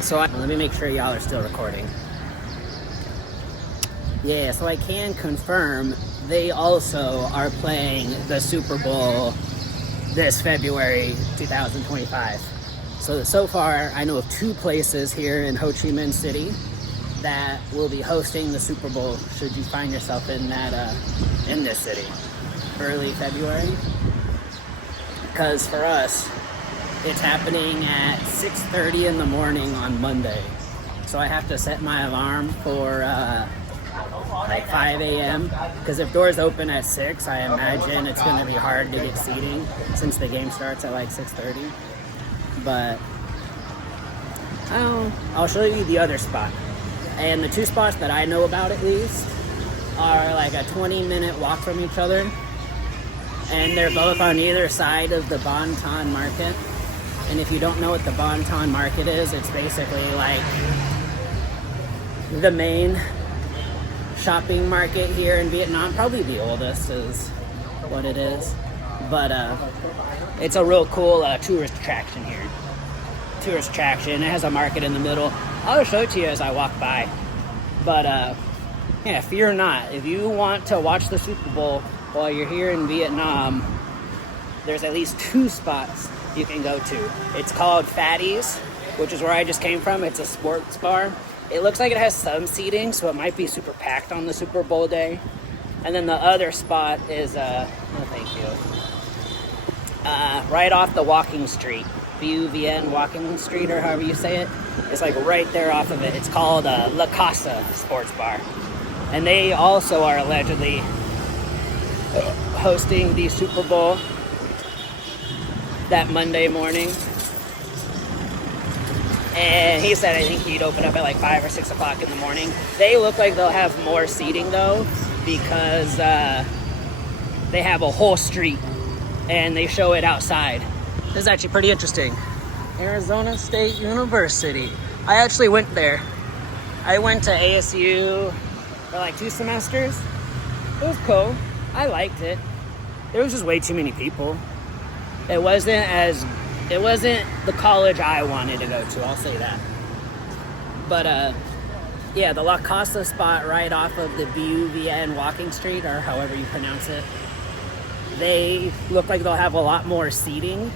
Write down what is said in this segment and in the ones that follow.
So let me make sure y'all are still recording. Yeah, so I can confirm they also are playing the Super Bowl this February 2025. So far, I know of 2 places here in Ho Chi Minh City that will be hosting the Super Bowl should you find yourself in this city early February. Because for us, it's happening at 6:30 in the morning on Monday. So I have to set my alarm for like 5 a.m. because if doors open at 6, I imagine it's going to be hard to get seating since the game starts at like 6:30. But I'll show you the other spot. And the 2 spots that I know about at least are like a 20-minute walk from each other. And they're both on either side of the Bon Ton Market. And if you don't know what the Bon Ton Market is, it's basically like the main shopping market here in Vietnam. Probably the oldest is what it is. But it's a real cool tourist attraction here. Tourist attraction. It has a market in the middle. I'll show it to you as I walk by. But yeah, fear not. If you want to watch the Super Bowl while you're here in Vietnam, there's at least 2 spots you can go to. It's called Fatty's, which is where I just came from. It's a sports bar. It looks like it has some seating, so it might be super packed on the Super Bowl day. And then the other spot is, no thank you, right off the walking street. VUVN walking street, or however you say it. It's like right there off of it. It's called La Casa Sports Bar. And they also are allegedly hosting the Super Bowl that Monday morning. And he said I think he'd open up at like 5 or 6 o'clock in the morning. They look like they'll have more seating though, because they have a whole street and they show it outside. This is actually pretty interesting. Arizona State University. I actually went there. I went to ASU for like 2 semesters. It was cool. I liked it. There was just way too many people. It wasn't the college I wanted to go to, I'll say that. But yeah, the La Casa spot right off of the BUVN walking street, or however you pronounce it, they look like they'll have a lot more seating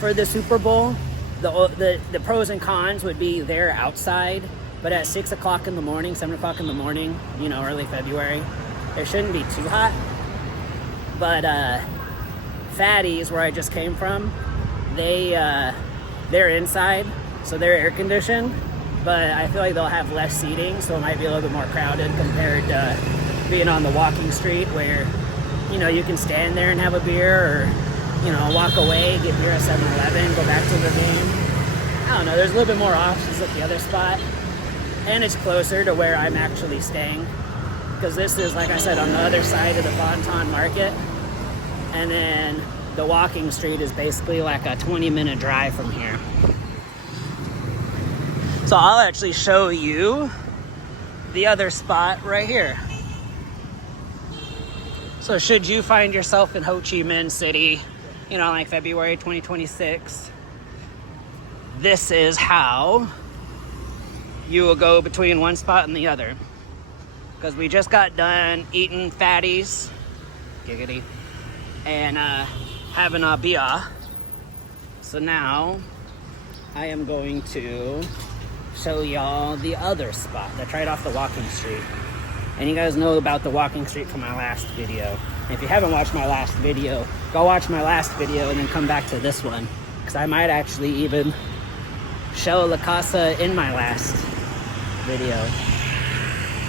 for the Super Bowl. The pros and cons would be they're outside, but at 6 o'clock in the morning, 7 o'clock in the morning, you know, early February, it shouldn't be too hot. But Fatty's, where I just came from, they're inside, so they're air conditioned, but I feel like they'll have less seating, so it might be a little bit more crowded compared to being on the walking street where, you know, you can stand there and have a beer, or, you know, walk away, get beer at 7-Eleven, go back to the game. I don't know, there's a little bit more options at the other spot, and it's closer to where I'm actually staying, because this is, like I said, on the other side of the Bon Ton Market, and then the walking street is basically like a 20-minute drive from here. So I'll actually show you the other spot right here. So should you find yourself in Ho Chi Minh City, you know, like February 2026, this is how you will go between one spot and the other. Because we just got done eating Fatty's, giggity, and having a beer. So now I am going to show y'all the other spot that's right off the walking street. And you guys know about the walking street from my last video. And if you haven't watched my last video, go watch my last video and then come back to this one, because I might actually even show La Casa in my last video,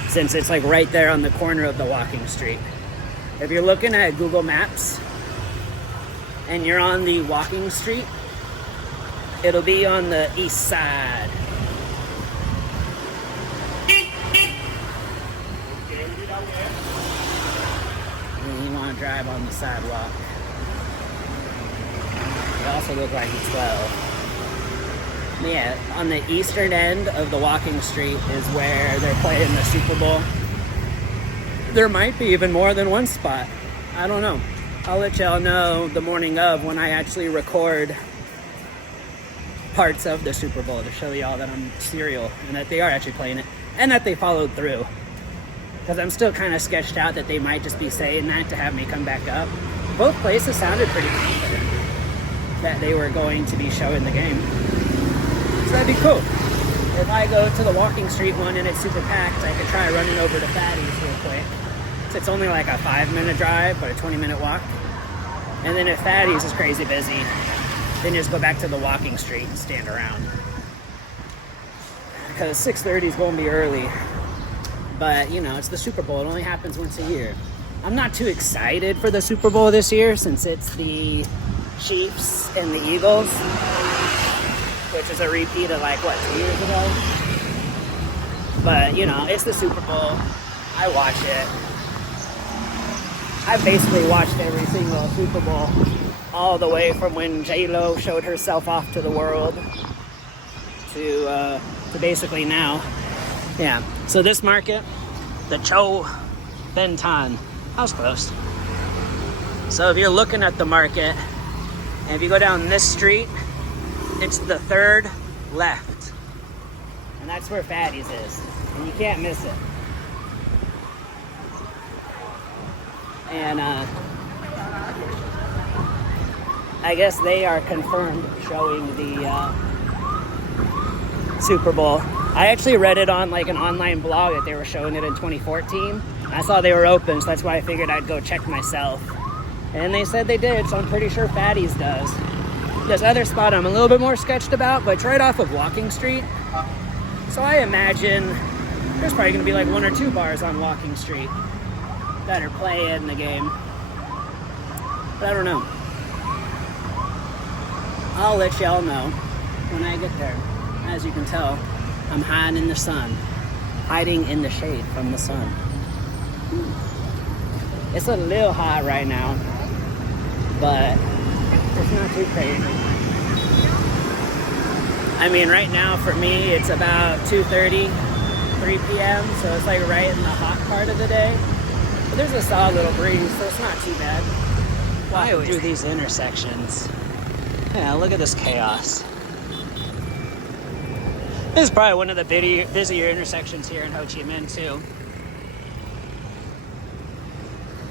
since it's like right there on the corner of the walking street. If you're looking at Google Maps and you're on the walking street, it'll be on the east side. And you want to drive on the sidewalk. It also looks like it's 12. Yeah, on the eastern end of the walking street is where they're playing the Super Bowl. There might be even more than one spot. I don't know. I'll let y'all know the morning of when I actually record parts of the Super Bowl to show y'all that I'm serial and that they are actually playing it and that they followed through. Because I'm still kind of sketched out that they might just be saying that to have me come back up. Both places sounded pretty confident that they were going to be showing the game. So that'd be cool. If I go to the Walking Street one and it's super packed, I could try running over to Fatty's real quick. So it's only like a 5-minute drive, but a 20-minute walk. And then if Fatty's is crazy busy, then just go back to the Walking Street and stand around. Because 6:30 is going to be early. But, you know, it's the Super Bowl. It only happens once a year. I'm not too excited for the Super Bowl this year since it's the Chiefs and the Eagles, which is a repeat of like, what, 2 years ago? But, you know, it's the Super Bowl. I watch it. I basically watched every single Super Bowl all the way from when J-Lo showed herself off to the world to basically now. Yeah, so this market, the Cho Benton, I was close. So if you're looking at the market, and if you go down this street, it's the third left. And that's where Fatty's is, and you can't miss it. And I guess they are confirmed showing the Super Bowl. I actually read it on like an online blog that they were showing it in 2014. I saw they were open, so that's why I figured I'd go check myself. And they said they did, so I'm pretty sure Fatty's does. This other spot I'm a little bit more sketched about, but it's right off of Walking Street. So I imagine there's probably gonna be like 1 or 2 bars on Walking Street that are playing the game. But I don't know. I'll let y'all know when I get there. As you can tell, I'm hiding in the sun, hiding in the shade from the sun. It's a little hot right now, but it's not too crazy. I mean, right now for me, it's about 2:30, 3 p.m., so it's like right in the hot part of the day. But there's a solid little breeze, so it's not too bad. Walking through these intersections. Yeah, look at this chaos. This is probably one of the busier intersections here in Ho Chi Minh, too.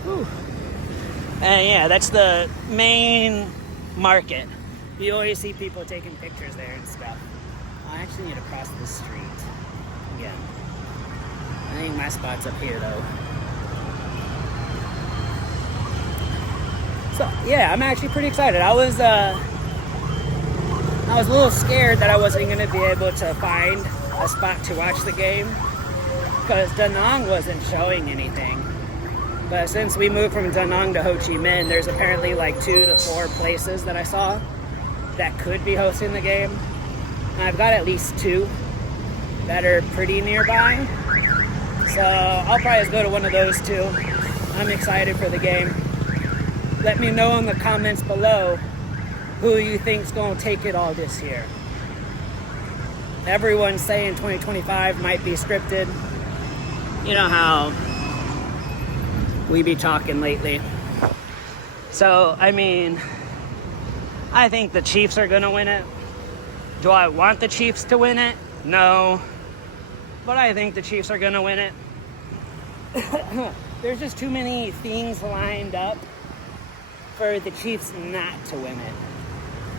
Whew. And yeah, that's the main market. You always see people taking pictures there and stuff. I actually need to cross this street again. I think my spot's up here, though. So, yeah, I'm actually pretty excited. I was a little scared that I wasn't going to be able to find a spot to watch the game because Da Nang wasn't showing anything. But since we moved from Da Nang to Ho Chi Minh, there's apparently like 2 to 4 places that I saw that could be hosting the game. And I've got at least 2 that are pretty nearby. So I'll probably just go to one of those 2. I'm excited for the game. Let me know in the comments below who you think's gonna take it all this year. Everyone's saying 2025 might be scripted. You know how we be talking lately. So, I mean, I think the Chiefs are gonna win it. Do I want the Chiefs to win it? No. But I think the Chiefs are gonna win it. There's just too many things lined up for the Chiefs not to win it.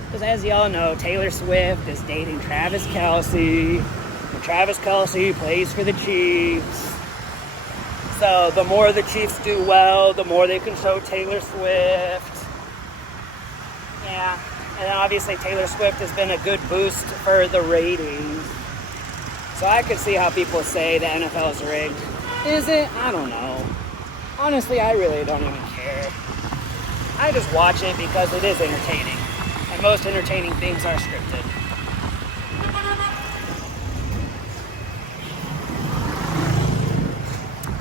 Because as y'all know, Taylor Swift is dating Travis Kelce. And Travis Kelce plays for the Chiefs. So the more the Chiefs do well, the more they can show Taylor Swift. Yeah. And then obviously Taylor Swift has been a good boost for the ratings. So I could see how people say the NFL is rigged. Is it? I don't know. Honestly, I really don't even care. I just watch it because it is entertaining. And most entertaining things are scripted.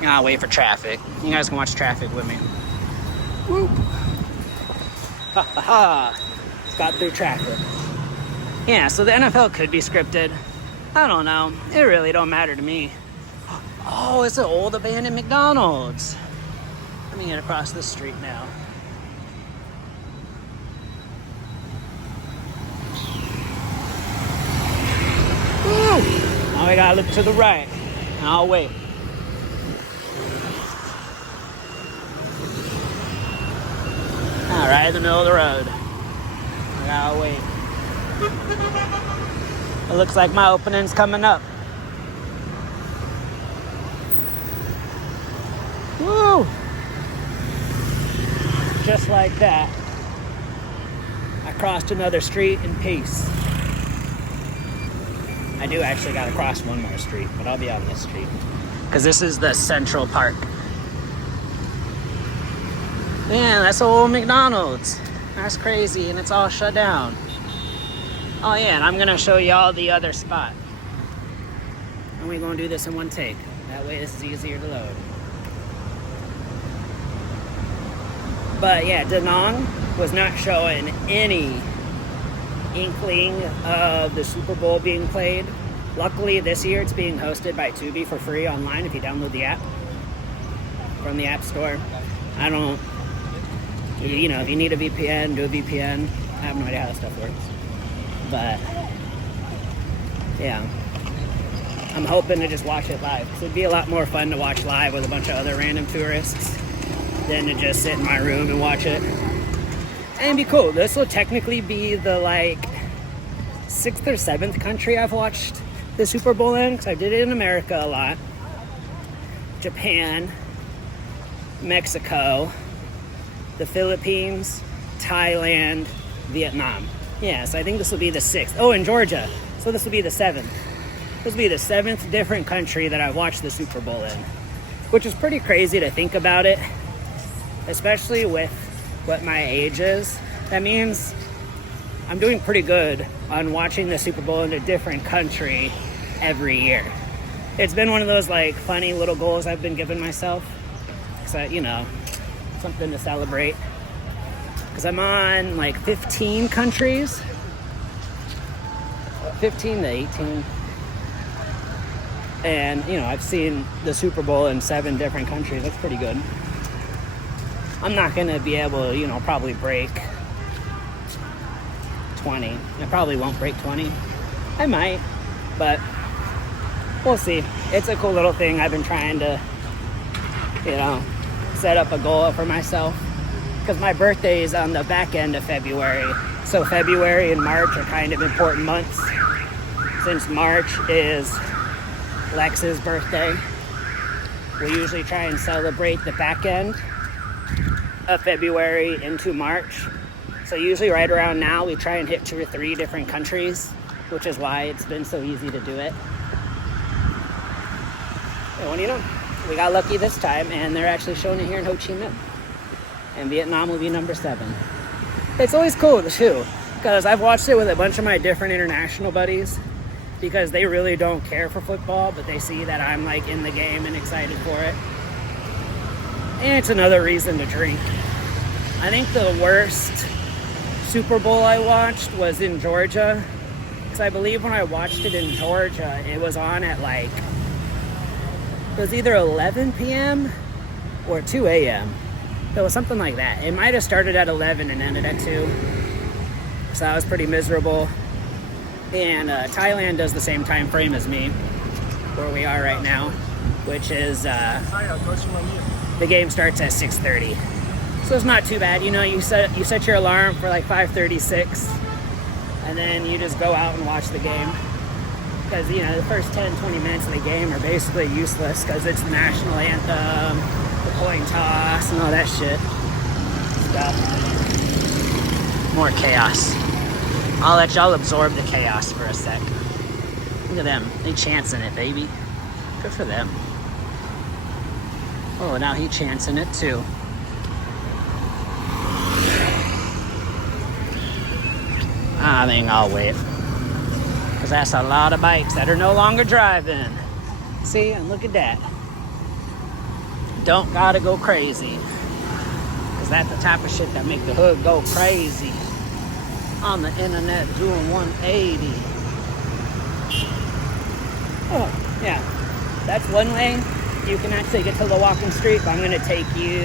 I'll wait for traffic. You guys can watch traffic with me. Whoop. Ha ha ha. Got through traffic. Yeah, so the NFL could be scripted. I don't know. It really don't matter to me. Oh, it's an old abandoned McDonald's. Let me get across this street now. Now we gotta look to the right, and I'll wait. All right, in the middle of the road. I gotta wait. It looks like my opening's coming up. Woo! Just like that, I crossed another street in peace. I do actually gotta cross one more street, but I'll be on this street. Because this is the Central Park. Man, that's old McDonald's. That's crazy, and it's all shut down. Oh yeah, and I'm gonna show y'all the other spot. And we're gonna do this in one take. That way this is easier to load. But yeah, Da Nang was not showing any inkling of the Super Bowl being played. Luckily this year it's being hosted by Tubi for free online if you download the app from the App Store. I don't, you know, if you need a VPN, do a VPN. I have no idea how that stuff works. But yeah, I'm hoping to just watch it live. So it'd be a lot more fun to watch live with a bunch of other random tourists than to just sit in my room and watch it. And it'd be cool. This will technically be the like 6th or 7th country I've watched the Super Bowl in, because I did it in America a lot. Japan, Mexico, the Philippines, Thailand, Vietnam. Yeah, so I think this will be the 6th. Oh, and Georgia. So this will be the 7th. This will be the 7th different country that I've watched the Super Bowl in, which is pretty crazy to think about it, especially with what my age is. That means I'm doing pretty good on watching the Super Bowl in a different country every year. It's been one of those like funny little goals I've been giving myself. So, you know, something to celebrate. Because I'm on like 15 countries. 15 to 18. And, you know, I've seen the Super Bowl in 7 different countries. That's pretty good. I'm not going to be able to, you know, probably break 20. I probably won't break 20. I might, but we'll see. It's a cool little thing. I've been trying to, you know, set up a goal for myself. Because my birthday is on the back end of February. So February and March are kind of important months. Since March is Lex's birthday, we usually try and celebrate the back end of February into March. So usually right around now we try and hit 2 or 3 different countries, which is why it's been so easy to do it. And what do you know? We got lucky this time, and they're actually showing it here in Ho Chi Minh. And Vietnam will be number 7. It's always cool too, because I've watched it with a bunch of my different international buddies, because they really don't care for football, but they see that I'm like in the game and excited for it. And it's another reason to drink. I think the worst Super Bowl I watched was in Georgia, because I believe when I watched it in Georgia, it was on at like, it was either 11 p.m. or 2 a.m. It was something like that. It might have started at 11 and ended at 2. So that was pretty miserable. And Thailand does the same time frame as me, where we are right now, which is the game starts at 6:30. So it's not too bad. You know, you set your alarm for like 5:36, and then you just go out and watch the game. Because, you know, the first 10-20 minutes of the game are basically useless, because it's the national anthem, the coin toss, and all that shit stuff. More chaos. I'll let y'all absorb the chaos for a sec. Look at them. They chancing it, baby. Good for them. Oh, now he chancing it too. I think I'll wait. Because that's a lot of bikes that are no longer driving. See, and look at that. Don't gotta go crazy. Because that's the type of shit that make the hood go crazy. On the internet doing 180. Oh, yeah. That's one way you can actually get to the walking street, but I'm going to take you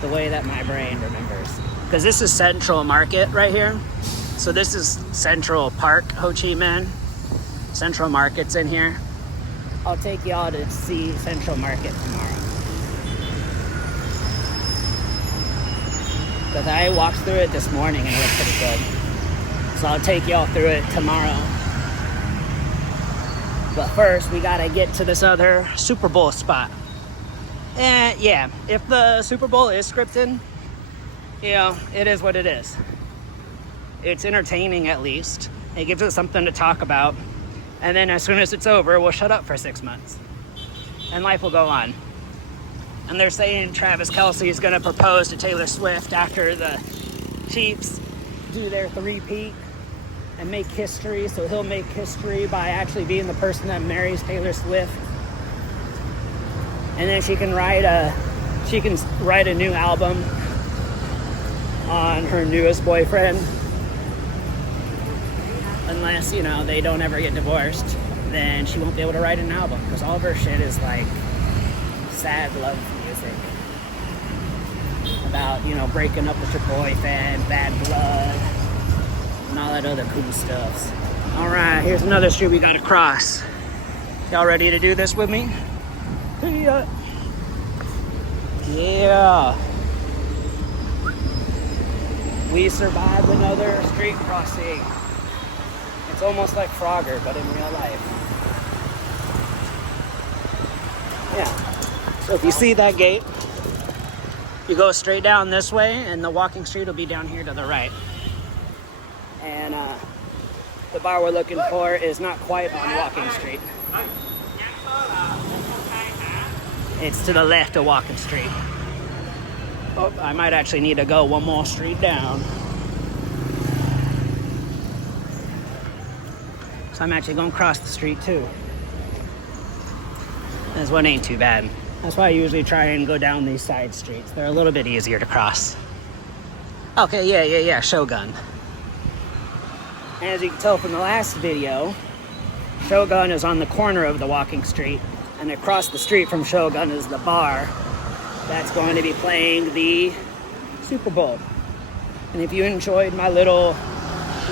the way that my brain remembers. Because this is Central Market right here. So this is Central Park, Ho Chi Minh. Central Market's in here. I'll take y'all to see Central Market tomorrow. Because I walked through it this morning and it looked pretty good. So I'll take y'all through it tomorrow. But first, we gotta get to this other Super Bowl spot. And yeah, if the Super Bowl is scripted, you know, it is what it is. It's entertaining at least. It gives us something to talk about. And then as soon as it's over, we'll shut up for 6 months. And life will go on. And they're saying Travis Kelce is gonna propose to Taylor Swift after the Chiefs do their three-peat and make history. So he'll make history by actually being the person that marries Taylor Swift. And then she can write a new album on her newest boyfriend. Unless, you know, they don't ever get divorced, then she won't be able to write an album because all of her shit is like sad love music about, you know, breaking up with your boyfriend, bad blood, and all that other cool stuff. All right, here's another street we gotta cross. Y'all ready to do this with me? Yeah. We survived another street crossing. It's almost like Frogger, but in real life. Yeah. So if you see that gate, you go straight down this way, and the walking street will be down here to the right. And the bar we're looking for is not quite on Walking Street. It's to the left of Walking Street. Oh, I might actually need to go one more street down. So I'm actually going to cross the street too. This one ain't too bad. That's why I usually try and go down these side streets. They're a little bit easier to cross. Okay, yeah, Shogun. And as you can tell from the last video, Shogun is on the corner of the walking street, and across the street from Shogun is the bar that's going to be playing the Super Bowl. And if you enjoyed my little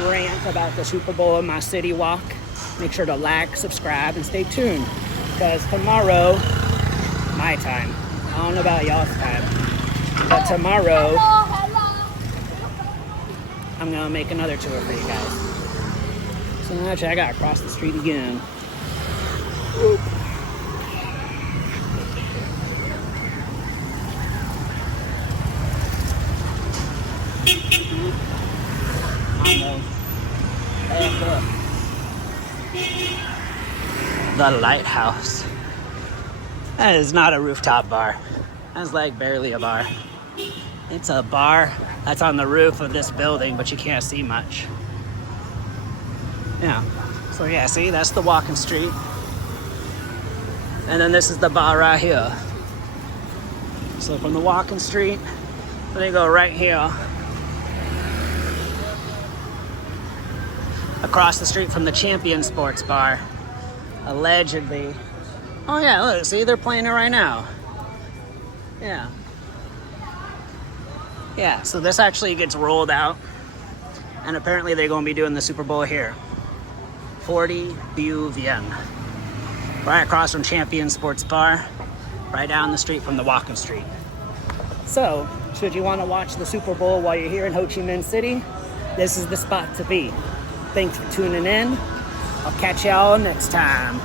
rant about the Super Bowl and my city walk, make sure to like, subscribe, and stay tuned, because tomorrow, my time, I don't know about y'all's time, but tomorrow I'm gonna make another tour for you guys. So actually I gotta cross the street again. Oop. The Lighthouse. That is not a rooftop bar. That's like barely a bar. It's a bar that's on the roof of this building, but you can't see much. Yeah. So yeah, see, that's the walking street. And then this is the bar right here. So from the walking street, they go right here. Across the street from the Champion Sports Bar. Allegedly. Oh yeah, look, see, they're playing it right now. Yeah. Yeah, so this actually gets rolled out. And apparently they're going to be doing the Super Bowl here. 40 Bien. Right across from Champion Sports Bar. Right down the street from the walking street. So, should you want to watch the Super Bowl while you're here in Ho Chi Minh City, this is the spot to be. Thanks for tuning in. I'll catch y'all next time.